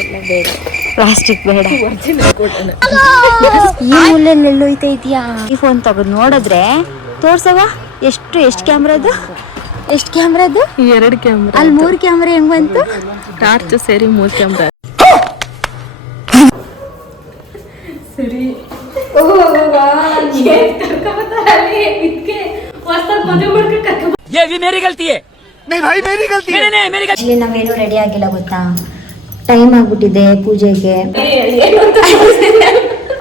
ಎಲ್ಲ ಬೇಡ, ಪ್ಲಾಸ್ಟಿಕ್ ಬೇಡ. ಒರಿಜಿನಲ್ ಕೊಡೋಣ. ಈ ಮೂಲೆಯಲ್ಲಿ ಎಲ್ಲೋಯ್ತಾ ಇದೆಯಾ? ಈ ಫೋನ್ ತಗೊಂಡು ನೋಡಿದ್ರೆ ತೋರ್ಸವ ಎಷ್ಟು ಕ್ಯಾಮ್ರಾದು? ಎಷ್ಟು ಕ್ಯಾಮ್ರಾದು? 2 ಕ್ಯಾಮ್ರಾ. ಅಲ್ಲಿ 3 ಕ್ಯಾಮ್ರಾ ಹೆಂಗ್ ಬಂತು? ಟಾರ್ಚ್ ಸೇರಿ 3 ಕ್ಯಾಮ್ರಾ. ಸರಿ. ನಾವೇನು ರೆಡಿ ಆಗಿಲ್ಲ ಗೊತ್ತಾ, ಟೈಮ್ ಆಗ್ಬಿಟ್ಟಿದೆ ಪೂಜೆಗೆ.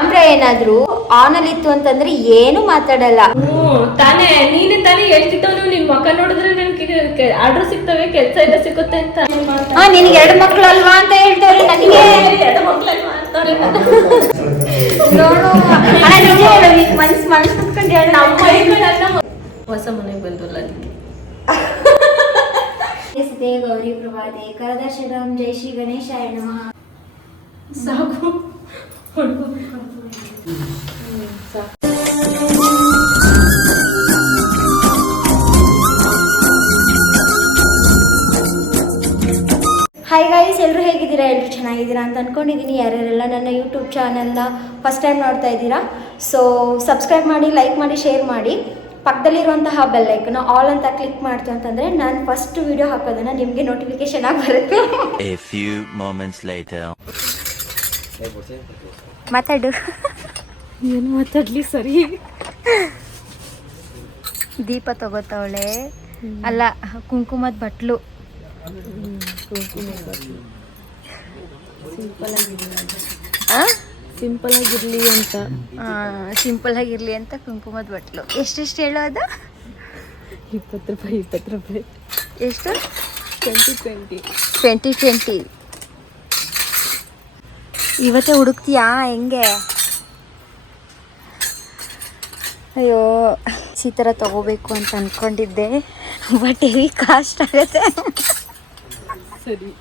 ಅಂದ್ರೆ ಏನಾದ್ರು ಆನ್ ಅಲ್ಲಿ ಇತ್ತು ಅಂತಂದ್ರೆ ಏನು ಮಾತಾಡಲ್ಲ. ತಾನೇ ನೀನೆ ತಾನೇ ಹೇಳ್ತಿದ್ದವನು, ನಿನ್ ಮಕ್ಕ ನೋಡಿದ್ರೆ ನನ್ಗೆ ಆರ್ಡರ್ ಸಿಗ್ತವೆ, ಕೆಲಸ ಎಲ್ಲ ಸಿಗುತ್ತೆ ಅಂತ. ನಿನ್ಗೆ 2 ಮಕ್ಳು ಅಲ್ವಾ ಅಂತ ಹೇಳ್ತವ್ರೆ. ನನಗೆ 2 ಮಕ್ಳಲ್ವಾ ಅಂತಾರೆ. ನೋಡು ನಿಜ ಹೇಳು, ಮನ್ಸ್ ಕುತ್ಕೊಂಡು ಹೇಳು. ಹೊಸ ಮನೆಗೆ ಬಂದಲ್ಲ ಅದಕ್ಕೆ. ಗೌರಿ ಪ್ರಭಾತೆ ಕರದರ್ಶನಂ ಜೈ ಶ್ರೀ ಗಣೇಶಾಯ ನಮಃ. ಸಾಕು. ಹಾಯ್ ಗೈಸ್, ಎಲ್ಲರೂ ಹೇಗಿದ್ದೀರಾ? ಎಲ್ಲರೂ ಚೆನ್ನಾಗಿದ್ದೀರಾ ಅಂತ ಅಂದ್ಕೊಂಡಿದ್ದೀನಿ. ಯಾರ್ಯಾರೆಲ್ಲ ನನ್ನ ಯೂಟ್ಯೂಬ್ ಚಾನಲ್ನ ಫಸ್ಟ್ ಟೈಮ್ ನೋಡ್ತಾ ಇದ್ದೀರಾ, ಸೊ ಸಬ್ಸ್ಕ್ರೈಬ್ ಮಾಡಿ, ಲೈಕ್ ಮಾಡಿ, ಶೇರ್ ಮಾಡಿ. ಪಕ್ಕದಲ್ಲಿರುವಂತಹ ಬೆಲ್ಲೈಕನ್ನ ಆಲ್ ಅಂತ ಕ್ಲಿಕ್ ಮಾಡ್ತು ಅಂತಂದರೆ ನಾನು ಫಸ್ಟ್ ವಿಡಿಯೋ ಹಾಕೋದನ್ನು ನಿಮಗೆ ನೋಟಿಫಿಕೇಶನ್ ಆಗಿ ಬರುತ್ತೆ. A few moments later. ಮಾತಾಡು. ಏನು ಮಾತಾಡ್ಲಿ? ಸರಿ. ದೀಪ ತಗೋತಾವಳೆ, ಅಲ್ಲ ಕುಂಕುಮದ ಬಟ್ಲು. ಸಿಂಪಲ್ ಆಗಿರ್ಲಿ ಅಂತ. ಸಿಂಪಲ್ ಆಗಿರ್ಲಿ ಅಂತ ಕುಂಕುಮದ ಬಟ್ಲು. ಎಷ್ಟೆಷ್ಟು ಹೇಳೋ ಅದು? 20 ರೂಪಾಯಿ. ಎಷ್ಟು? 2020. ಇವತ್ತೇ ಹುಡುಕ್ತೀಯಾ ಹೆಂಗೆ? ಅಯ್ಯೋ, ಈ ಥರ ತಗೋಬೇಕು ಅಂತ ಅಂದ್ಕೊಂಡಿದ್ದೆ, ಬಟ್ ಹೆವಿ ಕಾಸ್ಟ್ ಆಗುತ್ತೆ. ಸರಿ,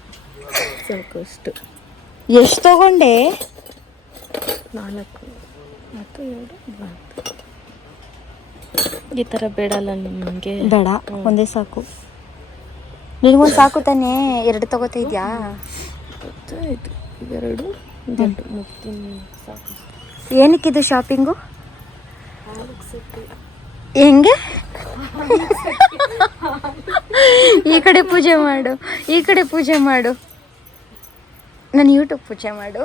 ಸಾಕಷ್ಟು. ಎಷ್ಟು ತಗೊಂಡೆ? 4 ಮತ್ತು 2 ಈ ಥರ ಬೇಡಲ್ಲ ನಿಮಗೆ? ಬೇಡ, ಒಂದೇ ಸಾಕು. ನಿನಗೊಂದು ಸಾಕು ತಾನೇ? 2 ತಗೋತಾ ಇದೆಯಾ? ಆಯಿತು, 2 ಮುಗ್ತೀನಿ, ಸಾಕು. ಏನಕ್ಕಿದು ಶಾಪಿಂಗು? ಹೆಂಗೆ? ಈ ಕಡೆ ಪೂಜೆ ಮಾಡು, ಈ ಕಡೆ ಪೂಜೆ ಮಾಡು, ನನ್ನ ಯೂಟ್ಯೂಬ್ ಪೂಜೆ ಮಾಡು.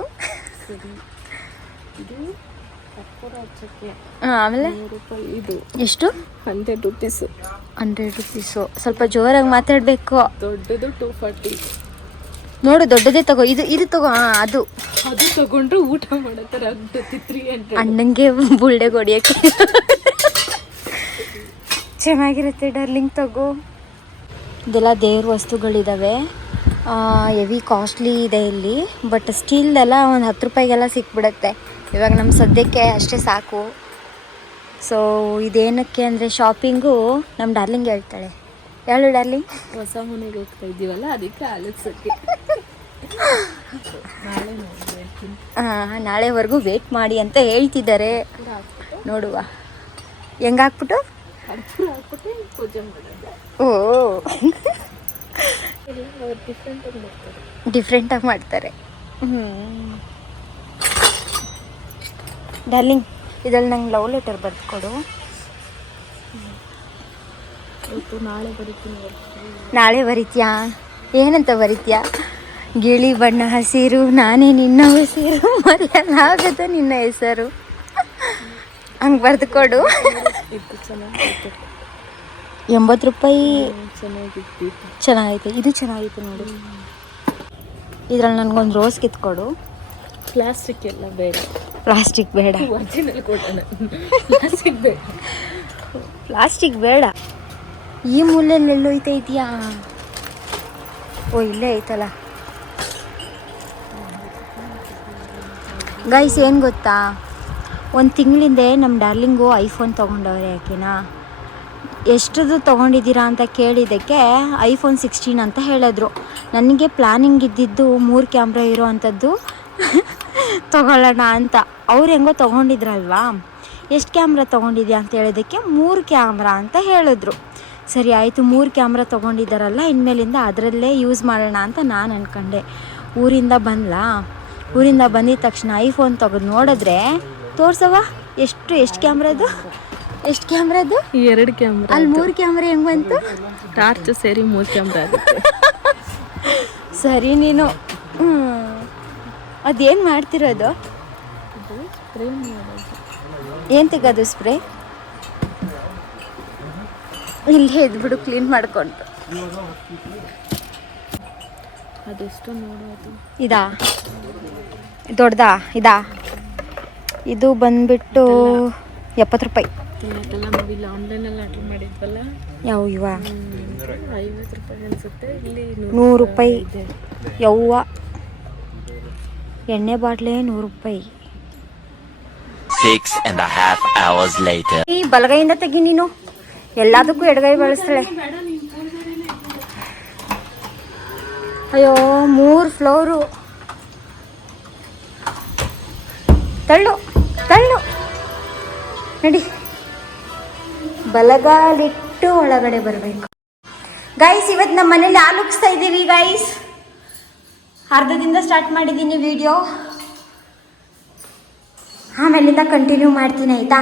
ಆಮೇಲೆ ಇದು ಎಷ್ಟು? 100 ರೂಪೀಸು. 100 ರೂಪೀಸು. ಸ್ವಲ್ಪ ಜೋರಾಗಿ ಮಾತಾಡಬೇಕು. ದೊಡ್ಡದು 240. ನೋಡು, ದೊಡ್ಡದೇ ತಗೋ. ಇದು ತಗೋ. ಅದು ತಗೊಂಡ್ರೆ ಊಟ ಮಾಡೋ ಥರ ಆಗ್ತೈತಿ. 300. ಅಣ್ಣಂಗೆ ಬುಳ್ಳೆ ಹೊಡಿಯೋಕ್ಕೆ ಚೆನ್ನಾಗಿರುತ್ತೆ ಡಾರ್ಲಿಂಗ್, ತಗೋ. ಇದೆಲ್ಲ ದೇವ್ರ ವಸ್ತುಗಳಿದ್ದಾವೆ, ಹೆವಿ ಕಾಸ್ಟ್ಲಿ ಇದೆ ಇಲ್ಲಿ. ಬಟ್ ಸ್ಟೀಲ್ದೆಲ್ಲ ಒಂದು 10 ರೂಪಾಯಿಗೆಲ್ಲ ಸಿಕ್ಬಿಡುತ್ತೆ. ಇವಾಗ ನಮ್ಮ ಸದ್ಯಕ್ಕೆ ಅಷ್ಟೇ ಸಾಕು. ಸೊ ಇದೇನಕ್ಕೆ ಅಂದರೆ ಶಾಪಿಂಗು ನಮ್ಮ ಡಾರ್ಲಿಂಗ್ ಹೇಳ್ತಾಳೆ. ಹೇಳು ಡಾರ್ಲಿಂಗ್. ಹೊಸ ಮನೆಗೆ ಹೋಗ್ತಾ ಇದ್ದೀವಲ್ಲ, ಅದಕ್ಕೆ ಆಲೋಚನೆ. ನಾಳೆವರೆಗೂ ವೇಟ್ ಮಾಡಿ ಅಂತ ಹೇಳ್ತಿದ್ದಾರೆ. ನೋಡುವ ಹೆಂಗಾಕ್ಬಿಟ್ಟು ಪೂಜೆ ಮಾಡೋದು. ಓ, ಡಿಫ್ರೆಂಟಾಗಿ ಮಾಡ್ತಾರೆ. ಡಾರ್ಲಿಂಗ್, ಇದ್ರಲ್ಲಿ ನಂಗೆ ಲವ್ ಲೆಟರ್ ಬರ್ದುಕೊಡು. ನಾಳೆ ಬರೀತ್ಯಾ? ಏನಂತ ಬರೀತ್ಯಾ? ಗಿಳಿ ಬಣ್ಣ ಹಸಿರು, ನಾನೇ ನಿನ್ನ ಉಸಿರು, ಮರೆಯಲಾಗದ ನಿನ್ನ ಹೆಸರು, ಹಂಗೆ ಬರೆದುಕೊಡು. 80 ರೂಪಾಯಿ. ಚೆನ್ನಾಗೈತೆ, ಇದು ಚೆನ್ನಾಗೈತೆ ನೋಡು. ಇದ್ರಲ್ಲಿ ನನಗೊಂದು ರೋಸ್ ಕಿತ್ಕೊಡು. ಪ್ಲಾಸ್ಟಿಕ್ ಎಲ್ಲ ಬೇಡ. ಪ್ಲಾಸ್ಟಿಕ್ ಬೇಡ, ಒರಿಜಿನಲ್ ಕೊಡೋಣ. ಪ್ಲಾಸ್ಟಿಕ್ ಬೇಡ. ಪ್ಲಾಸ್ಟಿಕ್ ಬೇಡ. ಈ ಮೂಲೆಯಲ್ಲಿ ಎಲ್ಲೋಯ್ತಾ ಇದೆಯಾ? ಓ, ಇಲ್ಲೇ ಐತಲ್ಲ. ಗೈಸ್, ಏನು ಗೊತ್ತಾ, 1 ತಿಂಗಳಿಂದೆ ನಮ್ಮ ಡಾರ್ಲಿಂಗು ಐಫೋನ್ ತೊಗೊಂಡವ್ರೆ. ಯಾಕೆನಾ ಎಷ್ಟದು ತೊಗೊಂಡಿದ್ದೀರಾ ಅಂತ ಕೇಳಿದ್ದಕ್ಕೆ iPhone 16 ಅಂತ ಹೇಳಿದ್ರು. ನನಗೆ ಪ್ಲ್ಯಾನಿಂಗ್ ಇದ್ದಿದ್ದು 3 ಕ್ಯಾಮ್ರಾ ಇರೋ ಅಂಥದ್ದು ತೊಗೊಳ್ಳೋಣ ಅಂತ. ಅವ್ರು ಹೆಂಗೋ ತೊಗೊಂಡಿದ್ರಲ್ವಾ, ಎಷ್ಟು ಕ್ಯಾಮ್ರಾ ತೊಗೊಂಡಿದ್ಯಾ ಅಂತ ಹೇಳಿದ್ದಕ್ಕೆ 3 ಕ್ಯಾಮ್ರಾ ಅಂತ ಹೇಳಿದ್ರು. ಸರಿ ಆಯಿತು, 3 ಕ್ಯಾಮ್ರಾ ತೊಗೊಂಡಿದ್ದಾರಲ್ಲ, ಇನ್ಮೇಲಿಂದ ಅದರಲ್ಲೇ ಯೂಸ್ ಮಾಡೋಣ ಅಂತ ನಾನು ಅಂದ್ಕೊಂಡೆ. ಊರಿಂದ ಬಂದಿದ ತಕ್ಷಣ ಐಫೋನ್ ತೆಗೆದು ನೋಡಿದ್ರೆ ತೋರ್ಸವ ಎಷ್ಟು ಕ್ಯಾಮ್ರದ್ದು 2 ಕ್ಯಾಮ್ರಾ. ಅಲ್ಲಿ 3 ಕ್ಯಾಮ್ರಾ ಹೆಂಗ್ ಬಂತು? ಟಾರ್ಚ್ ಸೇರಿ 3 ಕ್ಯಾಮ್ರಾ ಆಗುತ್ತೆ. ಸರಿ ನೀನು ಅದೇನು ಮಾಡ್ತಿರೋದು? ಏನು ತೆಗೋದು ಸ್ಪ್ರೇ? ಇಲ್ಲೇ ಇದ್ಬಿಡು ಕ್ಲೀನ್ ಮಾಡ್ಕೊಂಡು. ಅದೆಷ್ಟು ನೋಡೋದು? ಇದಾ ದೊಡ್ಡದಾ? ಇದು ಬಂದ್ಬಿಟ್ಟು 70 ರೂಪಾಯಿ. ತಿನ್ನಕ್ಕೆಲ್ಲ ನಾವಿಲ್ಲಿ ಆನ್ಲೈನಲ್ಲಿ ಆರ್ಡರ್ ಮಾಡಿದ್ವಲ್ಲ, ಯಾವ ಇವ 50 ರೂಪಾಯಿ ಅನಿಸುತ್ತೆ. ಇಲ್ಲಿ 100 ರೂಪಾಯಿ. ಯವ್ವ ಎಣ್ಣೆ ಬಾಟ್ಲೆ 100 ರೂಪಾಯಿ. 6.5 hours later. ಈ ಬಲಗೈಯಿಂದ ತೆಗಿ ನೀನು, ಎಲ್ಲದಕ್ಕೂ ಎಡಗೈ ಬಳಸ್ತಾಳೆ. ಅಯ್ಯೋ 3 ಫ್ಲೋರು. ತಳ್ಳು ನಡಿ. ಬಲಗಾಲಿಟ್ಟು ಒಳಗಡೆ ಬರಬೇಕು. ಗೈಸ್ ಇವತ್ತು ನಮ್ಮ ಮನೇಲಿ ಆಲುಕ್ಸ್ತಾ ಇದ್ದೀವಿ ಗೈಸ್. ಅರ್ಧದಿಂದ ಸ್ಟಾರ್ಟ್ ಮಾಡಿದ್ದೀನಿ ವಿಡಿಯೋ, ಆಮೇಲಿಂದ ಕಂಟಿನ್ಯೂ ಮಾಡ್ತೀನಿ ಆಯಿತಾ.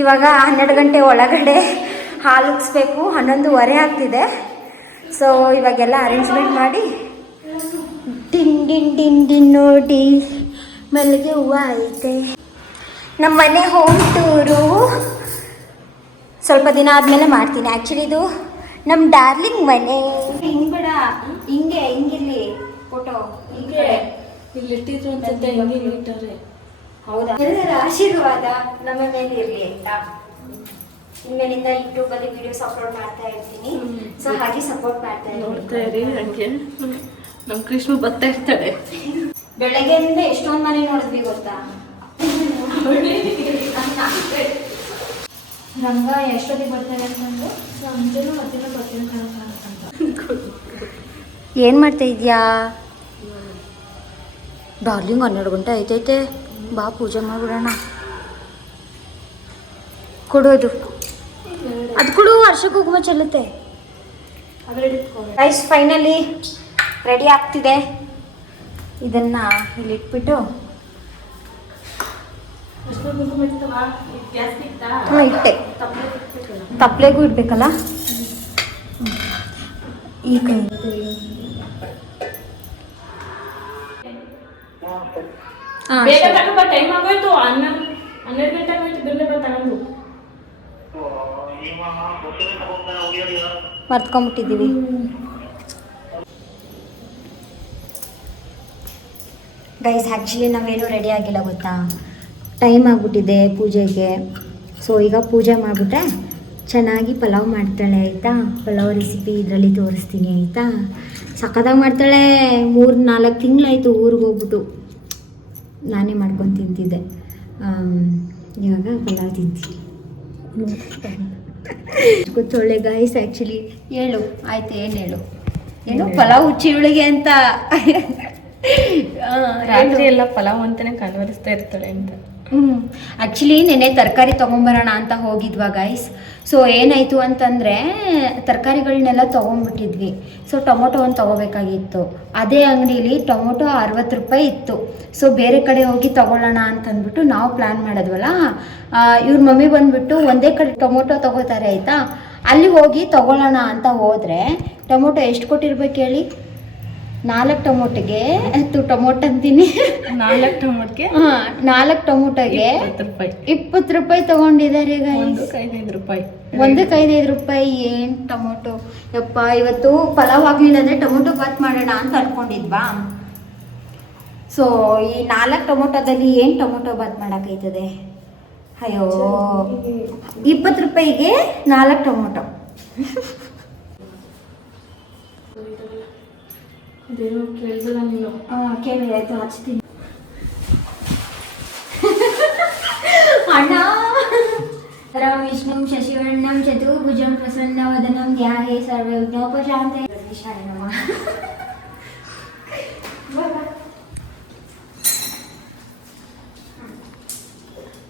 ಇವಾಗ 12 ಗಂಟೆ ಒಳಗಡೆ ಹಾಲು ಉಕ್ಸ್ಬೇಕು. 11:15 ಆಗ್ತಿದೆ. ಸೊ ಇವಾಗೆಲ್ಲ ಅರೇಂಜ್ಮೆಂಟ್ ಮಾಡಿ ಡಿನ್ ನೋಡಿ ಮಲ್ಲಿಗೆ ಹೂವು ಐತೆ. ನಮ್ಮ ಮನೆ ಹೋಮ್ ಟೂರು ಸ್ವಲ್ಪ ದಿನ ಆದಮೇಲೆ ಮಾಡ್ತೀನಿ. ಆ್ಯಕ್ಚುಲಿ ಇದು ನಮ್ಮ ಡಾರ್ಲಿಂಗ್ ಮನೆ. ಹಿಂಗ್ಬೇಡ, ಹಿಂಗಿರ್ಲಿ ಫೋಟೋ. ಹಿಂಗೆ ಇಲ್ಲಿಟ್ಟಿದ್ರು ಅಂತಂತೆ ಹಿಂಗೆ ಇಟ್ಟವ್ರೆ. ಹೌದಾ? ಎಲ್ಲರ ಆಶೀರ್ವಾದ ನಮ್ಮ ಮೇಲೆ ಇರಲಿ ಆಯ್ತಾ. ಇನ್ಮೇಲಿಂದ ಯೂಟ್ಯೂಬಲ್ಲಿ ವಿಡಿಯೋಸ್ ಅಪ್ಲೋಡ್ ಮಾಡ್ತಾ ಇರ್ತೀನಿ. ಸೊ ಹಾಗೆ ಸಪೋರ್ಟ್ ಮಾಡ್ತಾ ನೋಡ್ತಾ ಇರಿ. ಹಾಗೆ ನಮ್ಮ ಕೃಷ್ಣ ಬರ್ತಾ ಇರ್ತಾಳೆ. ಬೆಳಗ್ಗೆಯಿಂದ ಎಷ್ಟೊಂದು ಮನೆ ನೋಡಿದ್ವಿ ಗೊತ್ತಾ. ರಂಗ ಎಷ್ಟೊತ್ತಿಗೆ ಬರ್ತಾರೆ ಅಂತಂದು ಸಂಜೆನೂ ಮಧ್ಯಾಹ್ನ ಬರ್ತೀನಿ ಕಾಣಕ್ಕಂತ. ಏನು ಮಾಡ್ತಾ ಇದೆಯಾ ಡಾರ್ಲಿಂಗ್? 12 ಗಂಟೆ ಆಯ್ತೈತೆ. ಬಾ ಪೂಜೆ ಮಾಡ್ಬಿಡೋಣ. ಕೊಡೋದು ಅದು ಕೊಡು, ವರ್ಷಕ್ಕೆ ಕುಂಕುಮ ಚೆಲ್ಲುತ್ತೆ. ರೈಸ್ ಫೈನಲಿ ರೆಡಿ ಆಗ್ತಿದೆ. ಇದನ್ನು ಇಲ್ಲಿಟ್ಬಿಟ್ಟು ಇಟ್ಟೆ. ತಪ್ಪಲೆಗೂ ಇಡ್ಬೇಕಲ್ಲ. ಈ ಕೈ ಬೇಗ ತಗೊಂಬ, ಟೈಮ್ ಆಗೋಯ್ತು. 12 ಗಂಟೆ ಆಗೋಯ್ತು. ಬೇಗ ತಗೊಂಡು ಮರ್ತ್ಕೊಂಡ್ಬಿಟ್ಟಿದ್ದೀವಿ. ಗೈಸ್ ಆ್ಯಕ್ಚುಲಿ ನಾವೇನು ರೆಡಿ ಆಗಿಲ್ಲ ಗೊತ್ತಾ. ಟೈಮ್ ಆಗಿಬಿಟ್ಟಿದೆ ಪೂಜೆಗೆ. ಸೊ ಈಗ ಪೂಜೆ ಮಾಡಿಬಿಟ್ರೆ ಚೆನ್ನಾಗಿ ಪಲಾವ್ ಮಾಡ್ತಾಳೆ ಆಯಿತಾ. ಪಲಾವ್ ರೆಸಿಪಿ ಇದರಲ್ಲಿ ತೋರಿಸ್ತೀನಿ ಆಯಿತಾ. ಸಖತ್ತಾಗಿ ಮಾಡ್ತಾಳೆ. 3-4 ತಿಂಗಳಾಯಿತು ಊರಿಗೆ ಹೋಗ್ಬಿಟ್ಟು. ನಾನೇ ಮಾಡ್ಕೊಂಡು ತಿಂತಿದ್ದೆ. ಇವಾಗ ಪಲಾವ್ ತಿಂತೀನಿ. ಗೊತ್ತೊಳ್ಳೆ ಗಾಯ್ಸ್. ಆ್ಯಕ್ಚುಲಿ ಹೇಳು ಆಯ್ತು. ಏನು ಪಲಾವ್ ಹುಚ್ಚಿರುಳಿಗೆ ಅಂತ ರಾತ್ರಿ ಎಲ್ಲ ಪಲಾವ್ ಅಂತಾನೆ ಕನ್ವರಿಸ್ತಾ ಇರ್ತಾಳೆ ಅಂತ. ಆ್ಯಕ್ಚುಲಿ ನೆನ್ನೆ ತರಕಾರಿ ತೊಗೊಂಬರೋಣ ಅಂತ ಹೋಗಿದ್ವಾ ಗೈಸ್. ಸೊ ಏನಾಯಿತು ಅಂತಂದರೆ ತರಕಾರಿಗಳನ್ನೆಲ್ಲ ತೊಗೊಂಡ್ಬಿಟ್ಟಿದ್ವಿ. ಸೊ ಟೊಮೊಟೊ ಒಂದು ತೊಗೋಬೇಕಾಗಿತ್ತು. ಅದೇ ಅಂಗಡೀಲಿ ಟೊಮೊಟೊ 60 ರೂಪಾಯಿ ಇತ್ತು. ಸೊ ಬೇರೆ ಕಡೆ ಹೋಗಿ ತೊಗೊಳ್ಳೋಣ ಅಂತಂದ್ಬಿಟ್ಟು ನಾವು ಪ್ಲ್ಯಾನ್ ಮಾಡಿದ್ವಲ್ಲ. ಇವ್ರ ಮಮ್ಮಿ ಬಂದುಬಿಟ್ಟು ಒಂದೇ ಕಡೆ ಟೊಮೊಟೊ ತೊಗೋತಾರೆ ಆಯಿತಾ. ಅಲ್ಲಿ ಹೋಗಿ ತೊಗೊಳ್ಳೋಣ ಅಂತ ಹೋದರೆ ಟೊಮೊಟೊ ಎಷ್ಟು ಕೊಟ್ಟಿರ್ಬೇಕು ಹೇಳಿ? 4 ಟೊಮೊಟೊಗೆ ಟೊಮೊಟೊ ಅಂತೀನಿ 4 ಟೊಮೊಟೊಗೆ 4 ಟೊಮೊಟೊಗೆ 20 ರೂಪಾಯಿ ತೊಗೊಂಡಿದ್ದಾರೆ. ಒಂದಕ್ಕೆ 5 ರೂಪಾಯಿ. ಒಂದಕ್ಕೆ 5 ರೂಪಾಯಿ. ಏನು ಟೊಮೊಟೊ ಯಪ್ಪ. ಇವತ್ತು ಪಲಾವ್ ಆಗಲಿಲ್ಲ ಅಂದರೆ ಟೊಮೊಟೊ ಬಾತ್ ಮಾಡೋಣ ಅಂತ ಅನ್ಕೊಂಡಿದ್ವಾ. ಸೊ ಈ 4 ಟೊಮೊಟೊದಲ್ಲಿ ಏನು ಟೊಮೊಟೊ ಬಾತ್ ಮಾಡೋಕ್ಕೈತದೆ? ಅಯ್ಯೋ 20 ರೂಪಾಯಿಗೆ 4 ಟೊಮೊಟೊ. ಅದೇನೋ ಕೇಳಿಸಲ್ಲ ನೀನು. ಕೇಳಿ ಆಯಿತು, ಹಚ್ತೀನಿ. ಅಣ್ಣ ರಾಮ ವಿಷ್ಣು ಶಶಿವರ್ಣಂ ಚತುರ್ಭುಜಂ ಪ್ರಸನ್ನವದನಂ ಧ್ಯಾಯೇ ಸರ್ವವಿಘ್ನೋಪಶಾಂತಯೇ.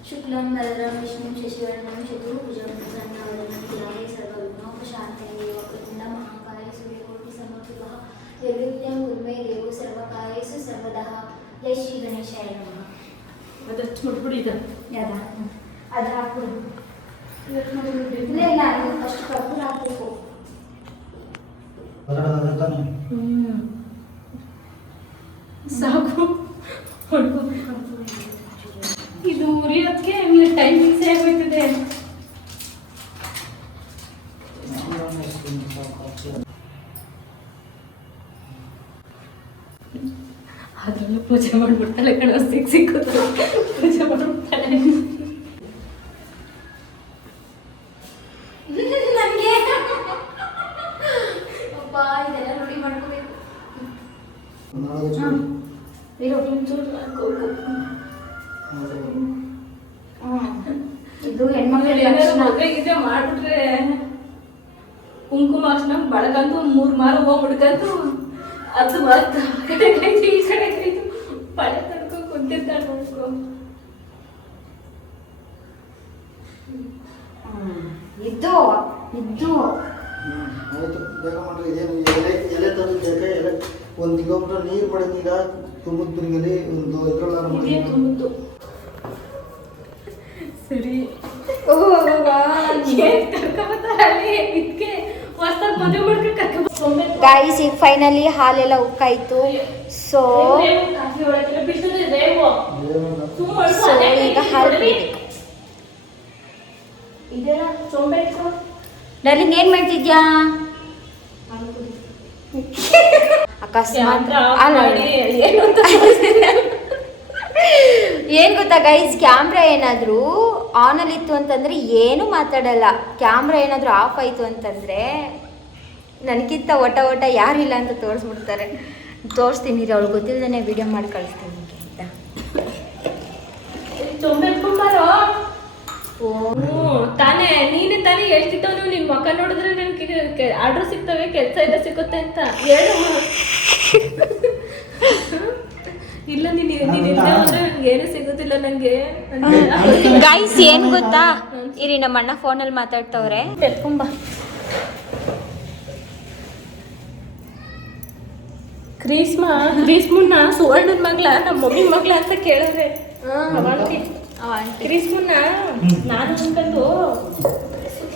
ಶುಕ್ಲಂ ವರದಂ ವಿಷ್ಣು ಶಶಿವರ್ಣಂ ಚತುರ್ಭುಜಂ ಪ್ರಸನ್ನವದನಂ ಧ್ಯಾಯೇ ಸರ್ವವಿಘ್ನೋಪಶಾಂತಯೇ. ವಕ್ರತುಂಡ ಮಹಾಕಾಯ ಸೂರ್ಯಕೋಟಿ ಸಮಪ್ರಭ ನಿರ್ವಿಘ್ನಂ ಕುರ್ಮೇ ದೇವೋ ಸರ್ವಕಾಯೇಷು ಸರ್ವದಃ. ಜೈ ಶ್ರೀ ಗಣೇಶಾಯ ನಮಃ. ಅದು ಮುಟ್ಬಿಡಿ ಇದು ಯಾವ್ದ ಅದು ಹಾಕ್ಬಿಡು. ಇಲ್ಲ ಇಲ್ಲ ಅದು ಫಸ್ಟ್ ಕರ್ಪೂರ ಹಾಕಬೇಕು. ಸಾಕು ಇದು ಉರಿಯೋದಕ್ಕೆ ಟೈಮಿಂಗ್ ಸೇವ್ ಆಗ್ತದೆ. ಅದ್ರಲ್ಲೂ ಪೂಜೆ ಮಾಡ್ಬಿಡ್ತಾಳೆ ಕಣ, ಸಿಕ್ಕೋದು ಪೂಜೆ ಮಾಡ್ಬಿಡ್ತಾಳೆ. ನನಗೆ ಅಪ್ಪ ಇದೆಲ್ಲ ನೋಡಿ ಮಾಡ್ಕೋಬೇಕು. ಇರೋ ಒಂಚೂರು ಹಾಕ್ಬೇಕು. ಇದು ಹೆಣ್ಮಕ್ಳಿಗೆ ಲಕ್ಷಣ. ಮದುವೆಗಿದೆ ಮಾಡ್ಬಿಟ್ರೆ ಕುಂಕುಮಾರ್ಶನ ಬಳಗಂತೂ 3 ಮಾರು ಹೋಗ್ಬಿಡ್ಕಂತು ಅದು ಮಾತ್ರ ಈ ಕಡೆ ಕೈತು ಬಳೆ ತಡ್ಕೊಂಡು ಕುಂತಿರ್ತಾಳೆ ನೋಡ್ಕೊ. ಇದ್ದು ಇದ್ದು ಆಯ್ತು, ಬೇಗ ಮಾಡ್ರಿ. ಇದೇನು ಎಲೆ ತಂದಿದ್ದೆ, ಎಲೆ ಒಂದು ಕಿಲೋಮೀಟರ್ ನೀರು ಮಡಗಿಲ್ಲ, ತುಂಬದ ಬಿರಿಗಲಿ ಒಂದು ಇದ್ರಲ್ಲ ಇದೇ ತುಂಬಿತ್ತು. ಸರಿ ಗಾಯ್ಸ್ ಈಗ ಫೈನಲಿ ಹಾಲೆಲ್ಲ ಉಕ್ಕಾಯ್ತು. ಸೊ ಈಗ ಹಾಲು ಕುಡಿಬೇಕು. ಡಾರ್ಲಿಂಗ್ ಏನ್ ಮಾಡ್ತಿದ್ಯಾ? ಅಕಸ್ಮಾತ್ ಏನ್ ಗೊತ್ತಾ ಗೈಸ್, ಕ್ಯಾಮ್ರಾ ಏನಾದರೂ ಆನಲ್ಲಿ ಇತ್ತು ಅಂತಂದ್ರೆ ಏನು ಮಾತಾಡಲ್ಲ. ಕ್ಯಾಮ್ರಾ ಏನಾದರೂ ಆಫ್ ಆಯಿತು ಅಂತಂದ್ರೆ ನನಗಿಂತ ಒಟ ಯಾರಿಲ್ಲ ಅಂತ ತೋರಿಸ್ಬಿಡ್ತಾರೆ. ತೋರಿಸ್ತೀನಿ ರೀ, ಅವ್ಳು ಗೊತ್ತಿಲ್ಲದೇ ವಿಡಿಯೋ ಮಾಡಿ ಕಳಿಸ್ತೀನಿ ನಿಮಗೆ ಆಯ್ತಾ. ತಾನೇ ನೀನೇ ತಾನೇ ಹೇಳ್ತಿದ್ದವನು, ನಿನ್ ಮಕ್ಕ ನೋಡಿದ್ರೆ ನನ್ಗೆ ಆರ್ಡರ್ ಸಿಗ್ತವೆ, ಕೆಲಸ ಎಲ್ಲ ಸಿಗುತ್ತೆ ಅಂತ ಹೇಳು. ಇಲ್ಲ ನೀನ್ ಏನು ಸಿಗುದಿಲ್ಲ ನಂಗೆ. ಗೈಸ್ ಏನ್ ಗೊತ್ತಾ, ಇರಿ ನಮ್ಮ ಅಣ್ಣ ಫೋನಲ್ಲಿ ಮಾತಾಡ್ತವ್ರೆ. ತೆಲ್ಕೊಂಬ ಕ್ರೀಸ್ಮುನ್ನ ಸುವರ್ಣನ್ ಮಗ್ಲ ನಮ್ಮ ಮಮ್ಮಿ ಮಗ್ಲ ಅಂತ ಕೇಳಿದ್ರೆ ಕ್ರೀಸ್ಮುನ್ನ ನಾನು ಅನ್ಕೊಂಡು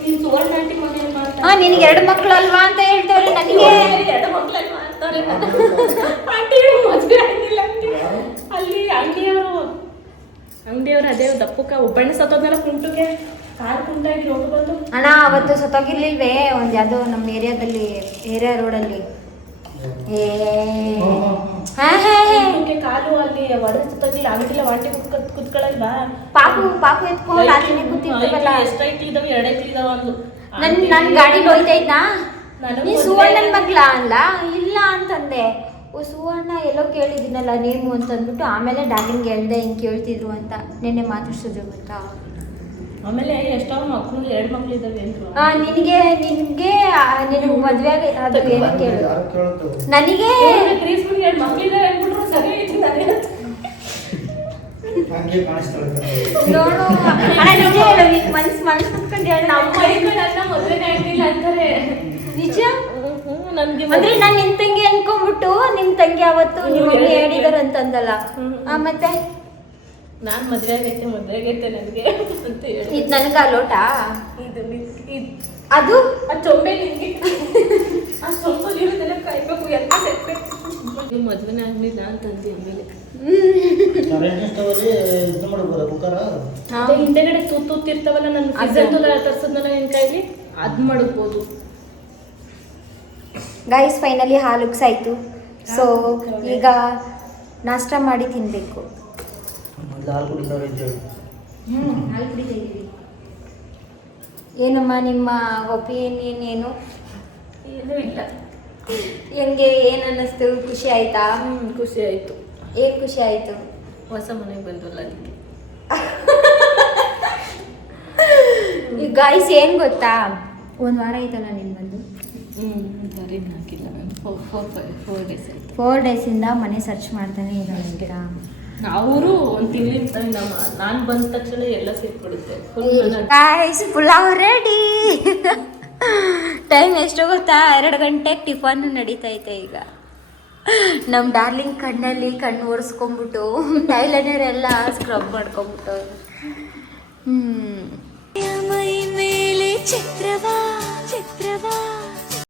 ನೀನ್ ಸುವರ್ಣ ಆಂಟಿ ಮನೇಲಿ ಮಾಡ್ತಾರೆ. ನಿನಗೆ 2 ಮಕ್ಳು ಅಲ್ವಾ ಅಂತ ಹೇಳ್ತವ್ರೆ. ನನಗೆ 2 ಮಕ್ಳಲ್ಲಿ ಮಾಡ್ತಾರೆ. ಆಂಟಿ ಮದ್ವೆ ಆಗಿಲ್ಲ ಅಲ್ಲಿ ಅಂಗಡಿಯವರು ಅದೇ ದಪ್ಪಕ್ಕ ಒಬ್ಬಣ್ಣ ಸತ್ತೋದ್ನಲ್ಲ ಕುಂಟುಗೆ ಕಾಲು ಕುಂಟಾಗಿ ರೋಗ ಬಂದು. ಅಣ್ಣ ಅವತ್ತು ಸತ್ತೋಗಿರ್ಲಿಲ್ವೇ ಒಂದು ಯಾವುದೋ ನಮ್ಮ ಏರಿಯಾದಲ್ಲಿ, ಏರಿಯಾ ರೋಡಲ್ಲಿ ಕಾಲು ಅಲ್ಲಿ ಒಡೆದು ಸತ್ತೋಗಿಲ್ಲ, ಅಂಗಡಿಲ್ಲ ವಾಟಿ ಕುತ್ಕೊಳ್ಳಲ್ವಾ? ಪಾಪು ಎತ್ಕೊಂಡು ಆಚೆನೆ ಕೂತಿರ್ತೀವಲ್ಲ. ಎಷ್ಟು ಐಟಿ ಇದಾವೆ? 2 ಐಟಿ ಇದಾವ ಅಂದ್ಲು. ನನ್ನ ಗಾಡಿ ಹೋಯ್ತಾ ಇದ್ನಾ, ನೀ ಸುವರ್ಣನ್ ಮಗ್ಲ ಅಲ್ಲ? ಇಲ್ಲ ಅಂತಂದೆ. ಓ ಸುವರ್ಣ ಎಲ್ಲೋ ಕೇಳಿದ್ದೀನಲ್ಲ ನೇಮು ಅಂತಂದ್ಬಿಟ್ಟು ಆಮೇಲೆ ಡಾರ್ಲಿಂಗ್ ಹೇಳ್ದೆ ಹಿಂಗೆ ಕೇಳ್ತಿದ್ರು ಅಂತ ನಿನ್ನೆ ಮಾತಾಡ್ಸಿದ್ರು ಗೊತ್ತಾ. ಆಮೇಲೆ ಎಷ್ಟೋ ಮಕ್ಕಳು 2 ಮಕ್ಳು ಇದಾವೆ ಅಂದ್ರು. ನಿನಗೆ ಮದುವೆ ಅದು ಏನೋ ಕೇಳು. ನನಗೆ ಕ್ರೀಸ್ಮನ್ಗೆ 2 ಮಕ್ಳಿದಾವೆ ಅಂದ್ಬಿಟ್ರು ಸರಿ ಐತಿ. ನೋಡು ಅಣ್ಣ ನಿಜ ಹೇಳು, ಈಗ ಮನ್ಸು ಕುತ್ಕೊಂಡು ಹೇಳು. ನನ್ನ ಮದುವೆಗೆ ಆಗಿಲ್ಲ ಅಂತಾರೆ. ನಿಜ ನನ್ಗೆ ಅಂದ್ರೆ ನಾನು ನಿಮ್ ತಂಗಿ ಅನ್ಕೊಂಡ್ಬಿಟ್ಟು ನಿಮ್ ತಂಗಿ ಅವತ್ತು ನಿಮ್ಮ ಮಮ್ಮಿ ಹೇಳಿದಾರಂತಂದಲ್ಲ. ಮತ್ತೆ ನಾನ್ ಮದ್ವೆ ಆಗೈತೆ ನನಗೆ ಅಂತ ಹೇಳಿ ಇದು ನನಗ ಲೋಟ ಇದು ಅದು ಆ ಚೊಂಬೆ ನಿಂಗೆ ಆ ಸೊಂಪಲ್ಲಿ ಇರೋದೆಲ್ಲ ಕಾಯ್ಬೇಕು, ಎಲ್ಲ ಸೆಟ್ಬೇಕು. ನೀವು ಮದ್ವೆನೇ ಆಗ್ಲಿಲ್ಲ ಅಂತಂದು ಆಮೇಲೆ ಹಿಂದೆಗಡೆ ತೂತಿರ್ತಾವಲ್ಲ, ನನ್ನ ಅದೆಲ್ಲ ತರ್ಸದ್ನಲ್ಲ ನಿನ್ ಕೈಲಿ ಅದ್ ಮಾಡಬಹುದು. ಗೈಸ್ ಫೈನಲಿ ಹಾಲು ಉಕ್ಸಾಯ್ತು. ಸೊ ಈಗ ನಾಷ್ಟ ಮಾಡಿ ತಿನ್ಬೇಕು. ಹಾಲು ಕುಡಿತಾವೆ ಅಂತ ಹೇಳಿ ಹಾಲು ಕುಡಿತಾ ಇದ್ದೀವಿ. ಏನಮ್ಮ ನಿಮ್ಮ ಒಪಿನಿಯನ್ ಏನು? ಏನೂ ಇಲ್ಲ. ಹೆಂಗೆ ಏನು ಅನ್ನಿಸ್ತು? ಖುಷಿ ಆಯ್ತಾ? ಖುಷಿ ಆಯ್ತು. ಏನು ಖುಷಿ ಆಯ್ತು? ಹೊಸ ಮನೆಗೆ ಬಂದಲ್ಲ ಅದಕ್ಕೆ. ಈ ಗಾಯ್ಸ್ ಏನು ಗೊತ್ತಾ, 1 ವಾರ ಆಯ್ತಲ್ಲ ನೀನು ಬಂದು. ಹಾಕಿಲ್ಲ 4 ಡೇಸ್ ಆಯ್ತು. 4 ಡೇಸಿಂದ ಮನೆ ಸರ್ಚ್ ಮಾಡ್ತಾನೆ ಇದ್ದಾಳೆ. ಅವರು 1 ತಿಂಗಳಿಂದ ನಾನು ಬಂದ ತಕ್ಷಣ ಎಲ್ಲ ಸೇರ್ಪಡುತ್ತೆ. Guys pulao ready. ಟೈಮ್ ಎಷ್ಟು ಗೊತ್ತಾ? 2 ಗಂಟೆಗೆ ಟಿಫನ್ ನಡೀತೈತೆ ಈಗ. ನಮ್ಮ ಡಾರ್ಲಿಂಗ್ ಕಣ್ಣಲ್ಲಿ ಕಣ್ಣು ಒರೆಸ್ಕೊಂಬಿಟ್ಟು ಐಲೈನರ್ ಎಲ್ಲ ಸ್ಕ್ರಬ್ ಮಾಡ್ಕೊಂಬಿಟ್ಟು ಮೈ ಮೇಲೆ ಚಿತ್ರವಾ ಚಿತ್ರವಾ